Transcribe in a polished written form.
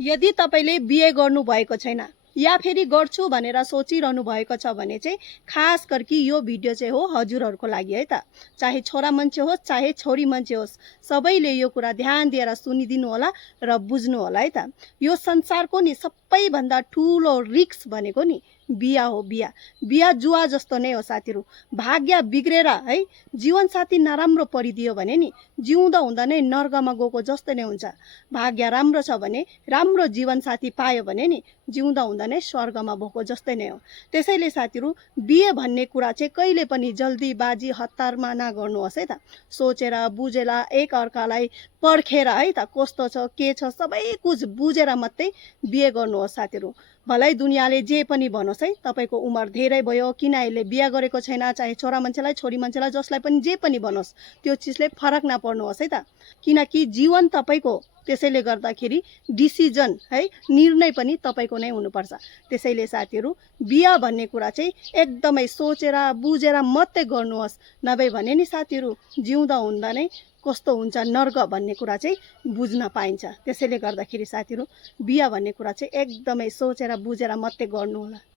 यदि तपाईले बिहे गर्नु भएको छैन या फेरि गर्छु भनेर सोचिरहनु भएको छ भने चाहिँ खास करके यो भिडियो चाहिँ हो हजुरहरूको लागि है त। चाहे छोरा मान्छे होस् चाहे छोरी मान्छे होस्, सबैले यो कुरा ध्यान दिएर सुनिदिनु होला र बुझ्नु होला है त। यो संसारको नि सबैभन्दा ठुलो रिस्क भनेको नि बिहा हो। बिहा जुवा जस्तो नै हो साथीहरू। भाग्य बिग्रेर है जीवन साथी नराम्रो परिदियो भने नि जिउँदा हुँदा नै नर्कमा गएको जस्तो नै हुन्छ। भाग्य राम्रो छ भने राम्रो जीवन साथी पायो भने नि जिउँदा हुँदा नै स्वर्गमा भएको जस्तै नै हो। त्यसैले साथीहरू बिहे भन्ने कुरा चाहिँ कहिले पनि जल्दीबाजी हतारमा नगर्नुहोस् है त। सोचेर बुझेर एक अर्कालाई पर्खेर है त कस्तो छ के छ सबै कुछ बुझेर मात्रै बिहे गर्नुहोस् साथीहरू। भलै दुनियाँले जे पनि भनोस् है, तपाईको उमेर धेरै भयो किन अहिले बिहे गरेको छैन, चाहे छोरा मान्छेलाई छोरी मान्छेलाई जसलाई पनि जे पनि भनोस् त्यो चिजले फरक नपर्नुहोस् है त। किनकि जीवन तपाईको, त्यसैले गर्दाखेरि डिसिजन है निर्णय पनि तपाईको नै हुनुपर्छ। त्यसैले साथीहरू बिहा भन्ने कुरा चाहिँ एकदमै सोचेर बुझेर मात्रै गर्नुहोस्। नभए भने नि साथीहरू जिउँदा हुँदा नै कस्तो हुन्छ नर्क भन्ने कुरा चाहिँ बुझ्न पाइन्छ। त्यसैले गर्दाखेरि साथीहरू बिहा भन्ने कुरा चाहिँ एकदमै सोचेर बुझेर मात्रै गर्नु होला।